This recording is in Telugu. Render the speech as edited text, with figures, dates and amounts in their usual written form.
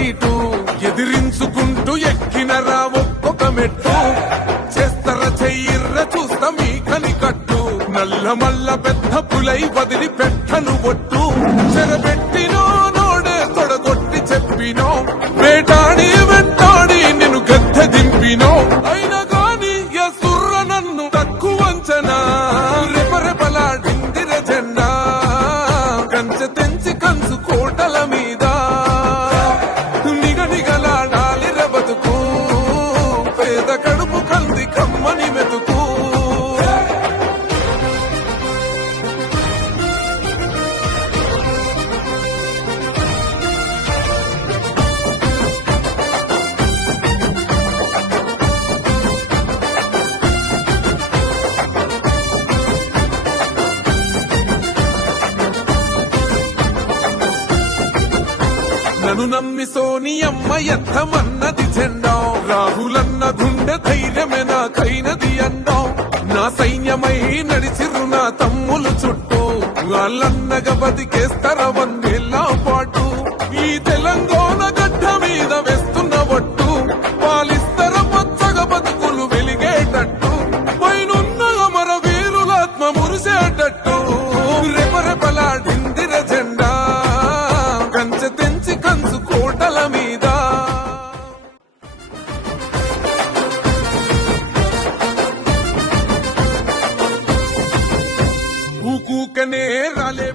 సీటు ఎదిరించుకుంటూ ఎక్కినరా ఒక్కొక్క మెట్టు చేస్తర చెయ్యిర్ర చూస్తా మీ కనికట్టు నల్ల మల్ల పెద్ద పులై వదిలి పెట్టను ఒట్టు చెరబెట్టినో నోడే తొడగొట్టి చెప్పినో వేటాడి వెంటాడి నిన్ను గద్దె దింపినో అయినా గాని ఎసుర్ర నన్ను తక్కువంచనా రెపరెపలాడిందిర జెండా కంచె తెంచి కంచు కోటల మీద నిగనిగలాడాలి బతుకు పేద కడుపు కంది కమ్మని మెతుకు నన్ను నమ్మి సోనియమ్మ ఎత్తమన్నది జెండా రాహులన్న గుండె ధైర్యమే నాకైనది అండా నా సైన్యమై నడిచిరు నా తమ్ములు చుట్టూ వాళ్ళన్నగా బతికేస్తర వందేళ్ల పాటు ఈ తెలంగాణ గడ్డ మీద వేస్తున్న ఒట్టు పాలిస్తర పచ్చగా బతుకులు వెలిగేటట్టు పైనున్న అమర వీరులాత్మ మురిసేటట్టు రెపరెపలాడిందిర జెండా కంచె తెంచి కంచు కోటల మీద ఊకూకనే రాలే